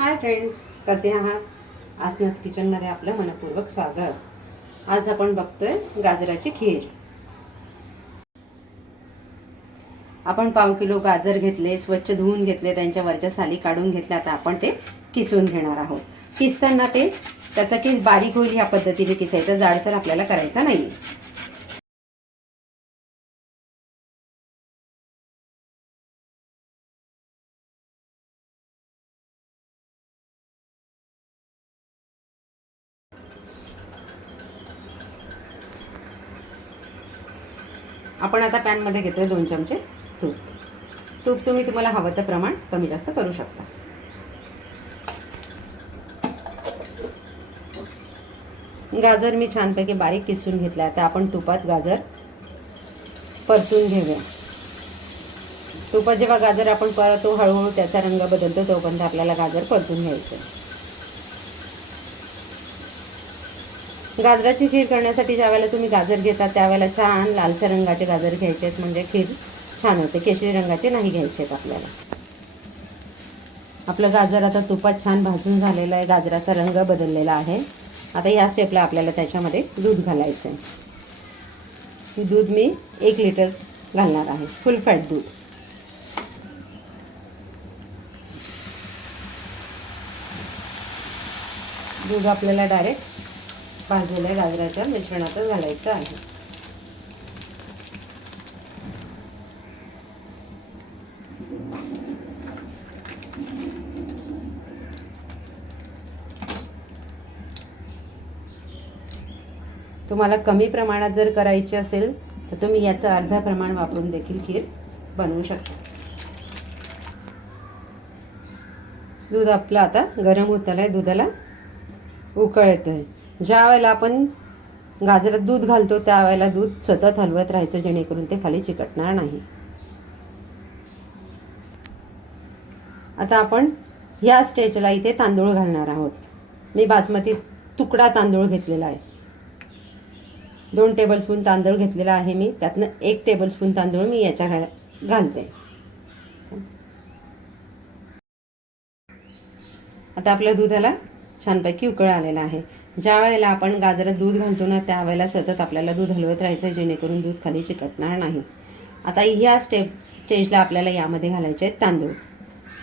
Hi friend कसे आहात? आसनाच किचनमध्ये आपलं मनपूर्वक स्वागत. आज आपण बघतोय गाजराची खीर. आपण पाव किलो गाजर घेतले स्वच्छ धुवून घेतले त्यांच्या वरच्या साली काढून घेतल्या आता आपण ते किसून घेणार आहोत. किसताना ते त्याचा किस बारीक होईल ह्या पद्धतीने किसायचा जाडसर आपल्याला करायचा नाही आपण आता पॅनमध्ये घेतोय दोन चमचे तूप. तूप तुम्ही तुम्हाला हवं प्रमाण कमी जास्त करू शकता. गाजर मी छानपैकी बारीक किसून घेतला आता आपण तुपात गाजर परतून घेऊया. तुपात जेव्हा गाजर आपण परतो हळूहळू त्याचा रंग बदलतो तोपर्यंत आपल्याला गाजर परतून घ्यायचं गाजराची खीर करण्यासाठी ज्यावेळेला तुम्ही गाजर घेता त्यावेळेला छान लालसर रंगाचे गाजर घ्यायचे आहेत. म्हणजे खीर छान होते. केशरी रंगाचे नाही घ्यायचे आहेत आपल्याला. आपलं गाजर आता तुपात छान भाजून झालेलं आहे. गाजराचा रंग बदललेला आहे. आता या स्टेपला आपल्याला त्याच्यामध्ये दूध घालायचं आहे. दूध मी एक लिटर घालणार आहे. फुल फॅट दूध. दूध आपल्याला डायरेक्ट भाजलेल्या गाजराच्या मिश्रणातच घालायचं आहे. तुम्हाला कमी प्रमाणात जर करायची असेल तर तुम्ही याचं अर्धा प्रमाण वापरून देखील खीर बनवू शकता. दूध आपलं आता गरम होत आलं आहे दुधाला उकळ येतं आहे ज्या वेळेला आपण गाजरात दूध घालतो त्यावेळेला दूध सतत हलवत राहायचं जेणेकरून ते खाली चिकटणार नाही. आता आपण ह्या स्टेजला इथे तांदूळ घालणार आहोत. मी बासमती तुकडा तांदूळ घेतलेला आहे. दोन टेबलस्पून तांदूळ घेतलेला आहे मी. त्यातनं एक टेबलस्पून तांदूळ मी याच्या घा घालते. आता आपल्या दुधाला छानपैकी उकळ आलेला आहे. ज्या वेळेला आपण गाजरात दूध घालतो ना त्यावेळेला सतत आपल्याला दूध हलवत राहायचं आहे जेणेकरून दूध खाली चिकटणार नाही. आता ह्या स्टेप स्टेजला आपल्याला यामध्ये घालायचे आहेत तांदूळ.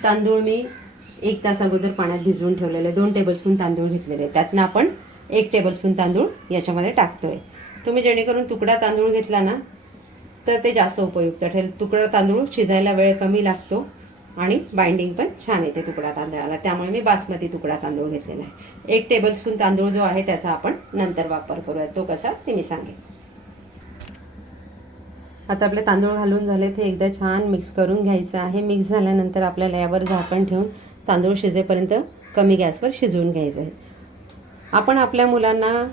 तांदूळ मी एक तास अगोदर पाण्यात भिजवून ठेवलेले दोन टेबलस्पून तांदूळ घेतलेले त्यातनं आपण एक टेबलस्पून तांदूळ याच्यामध्ये टाकतो आहे तुम्ही जेणेकरून तुकडा तांदूळ घेतला ना तर ते जास्त उपयुक्त ठरेल. तुकडा तांदूळ शिजायला वेळ कमी लागतो. आणि बाइंडिंग पण छान येते तुकडा तांदळाला. त्यामुळे मी बासमती तुकडा तांदूळ घेतलेला आहे. एक टेबलस्पून तांदूळ जो आहे त्याचा आपण नंतर वापर करूया तो कसा ते मी सांगेन. आता आपले तांदूळ घालून झाले ते एकदा छान मिक्स करून घ्यायचं आहे. मिक्स झाल्यानंतर आपल्याला यावर झाकण ठेवून तांदूळ शिजेपर्यंत कमी गॅसवर शिजवून घ्यायचं आहे. आपण आपल्या मुलांना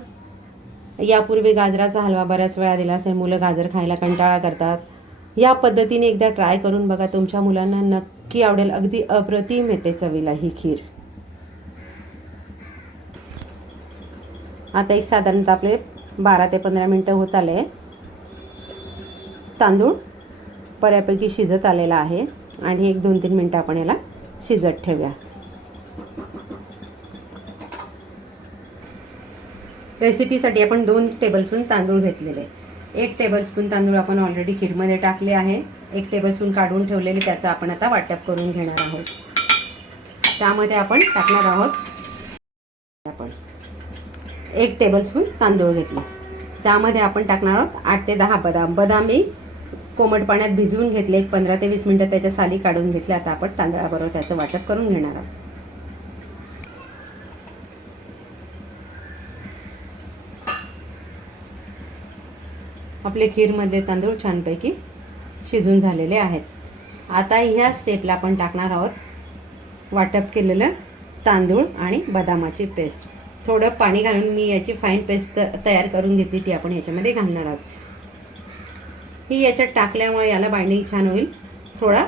यापूर्वी गाजराचा हलवा बऱ्याच वेळा दिला असेल. मुलं गाजर खायला कंटाळा करतात. या पद्धतीने एकदा ट्राय करून बघा. तुमच्या मुलांना नक्की की आवडेल अगदी अप्रतिम येते चवीला ही खीर. आता एक साधारणतः आपले बारा ते पंधरा मिनटं होत आले. तांदूळ बऱ्यापैकी शिजत आलेला आहे आणि एक दोन तीन मिनटं आपण याला शिजत ठेवूया. रेसिपीसाठी आपण दोन टेबलस्पून तांदूळ घेतलेले. एक टेबलस्पून तांदूळ आपण ऑलरेडी खीरमध्ये टाकले आहे. एक टेबलस्पून काढून ठेवलेले त्याचं आपण आता वाटप करून घेणार आहोत. त्यामध्ये आपण टाकणार आहोत. आपण एक टेबलस्पून तांदूळ घेतले. त्यामध्ये आपण टाकणार आहोत आठ ते दहा बदाम. बदाम मी कोमट पाण्यात भिजवून घेतले. एक पंधरा ते वीस मिनटं त्याच्या साली काढून घेतले. आता आपण तांदळाबरोबर त्याचं वाटप करून घेणार आहोत. आपले खीरमधले तांदूळ छानपैकी शिजून झालेले आहेत. आता ह्या स्टेपला आपण टाकणार आहोत वाटप केलेलं तांदूळ आणि बदामाची पेस्ट. थोडं पाणी घालून मी याची फाईन पेस्ट तयार करून घेतली ती आपण याच्यामध्ये घालणार आहोत. ही याच्यात टाकल्यामुळे याला बाइंडिंग छान होईल. थोडा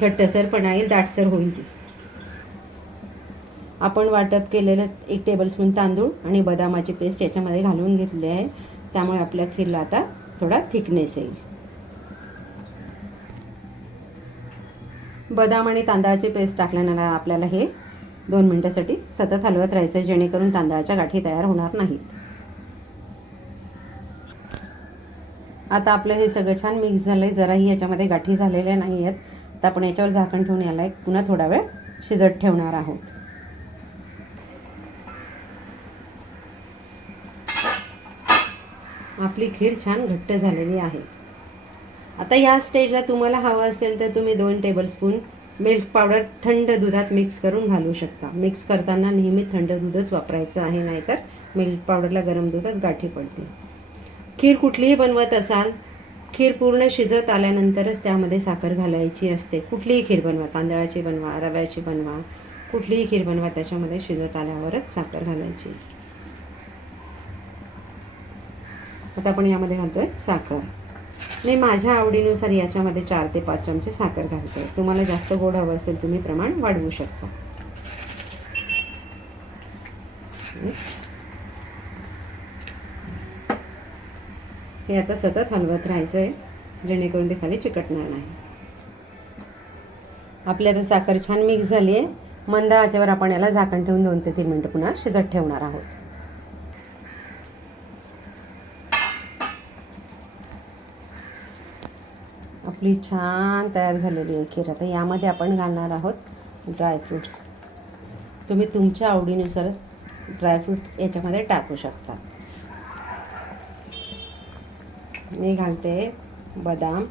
घट्टसरपणा येईल दाटसर होईल ती. आपण वाटप केलेलं एक टेबलस्पून तांदूळ आणि बदामाची पेस्ट याच्यामध्ये घालून घेतली आहे. त्यामुळे आपल्या खीरला आता थोडा थिकनेस येईल. बदाम आणि तांदळाची पेस्ट टाकल्यानं आपल्याला हे दोन मिनटासाठी सतत हलवत राहायचं जेणेकरून तांदळाच्या गाठी तयार होणार नाहीत. आता आपलं हे सगळं छान मिक्स झालं आहे जराही याच्यामध्ये गाठी झालेल्या नाही आहेत तर आपण याच्यावर झाकण ठेवून याला एक पुन्हा थोडा वेळ शिजत ठेवणार आहोत. आपली खीर छान घट्ट झालेली आहे. आता या स्टेजला तुम्हाला हवं असेल तर तुम्ही दोन टेबलस्पून मिल्क पावडर थंड दुधात मिक्स करून घालू शकता. मिक्स करताना नेहमी थंड दूधच वापरायचं आहे नाहीतर मिल्क पावडरला गरम दुधात गाठी पडते. खीर कुठलीही बनवत असाल खीर पूर्ण शिजत आल्यानंतरच त्यामध्ये साखर घालायची असते. कुठलीही खीर बनवा तांदळाची बनवा रव्याची बनवा कुठलीही खीर बनवा त्याच्यामध्ये शिजत आल्यावरच साखर घालायची. आता आपण यामध्ये घालतोय साखर. मी माझ्या आवडीनुसार याच्यामध्ये चार ते पाच चमचे साखर घालते. तुम्हाला जास्त गोड हवं असेल तुम्ही प्रमाण वाढवू शकता. हे आता सतत हलवत राहायचं आहे जेणेकरून ते खाली चिकटणार नाही. आपली आता साखर छान मिक्स झाली आहे मंद आचेवर आपण याला झाकण ठेवून दोन ते तीन मिनटं पुन्हा शिजत ठेवणार आहोत. आपली छान तयार झालेली आहे खीर. आता यामध्ये आपण घालणार आहोत ड्रायफ्रूट्स तुम्ही तुमच्या आवडीनुसार ड्रायफ्रूट्स याच्यामध्ये टाकू शकता. मी घालते बदाम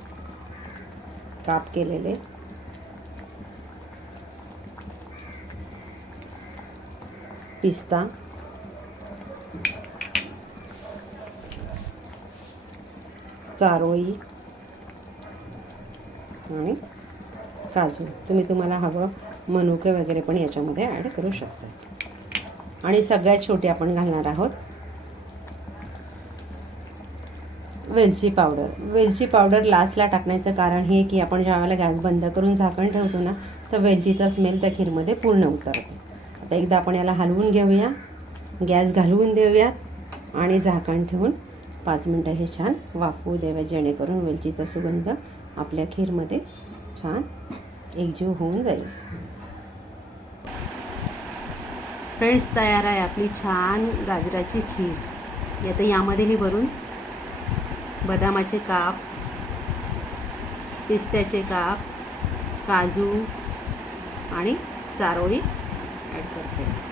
काप केलेले. पिस्ता. चारोळी. आणि काजू तुम्ही तुम्हाला हवं मनुके वगैरे पण याच्यामध्ये ॲड करू शकता आणि सगळ्यात छोटी आपण घालणार आहोत वेलची पावडर. वेलची पावडर लास्टला टाकण्याचं कारण हे की आपण ज्यावेळेला गॅस बंद करून झाकण ठेवतो ना तर वेलचीचा स्मेल त्या खीरमध्ये पूर्ण उतरतो. आता एकदा आपण याला हलवून घेऊया. गॅस घालवून देऊयात आणि झाकण ठेवून पाच मिनटं हे छान वाफवू देऊया जेणेकरून वेलचीचा सुगंध आपल्या खीरमध्ये. छान. एकजीव होऊन जाईल. फ्रेंड्स तयार आहे आपली छान गाजराची खीर. आता यामध्ये मी भरून बदामाचे काप पिस्त्याचे काप काजू आणि चारोळी ॲड करते.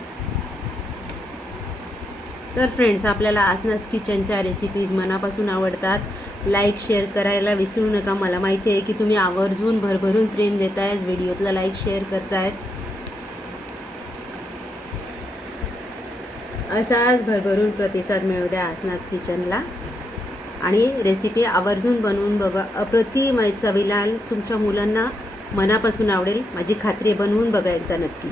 तर फ्रेंड्स आपल्याला आसनास किचनच्या रेसिपीज मनापासून आवडतात. लाईक शेअर करायला विसरू नका. मला माहिती आहे की तुम्ही आवर्जून भरभरून प्रेम देतायत व्हिडिओतला लाईक शेअर करतायत असाच भरभरून प्रतिसाद मिळू द्या आसनाथ किचनला आणि रेसिपी आवर्जून बनवून बघा. अप्रतिम चवीला तुमच्या मुलांना मनापासून आवडेल. माझी खात्री बनवून बघा एकदा नक्की.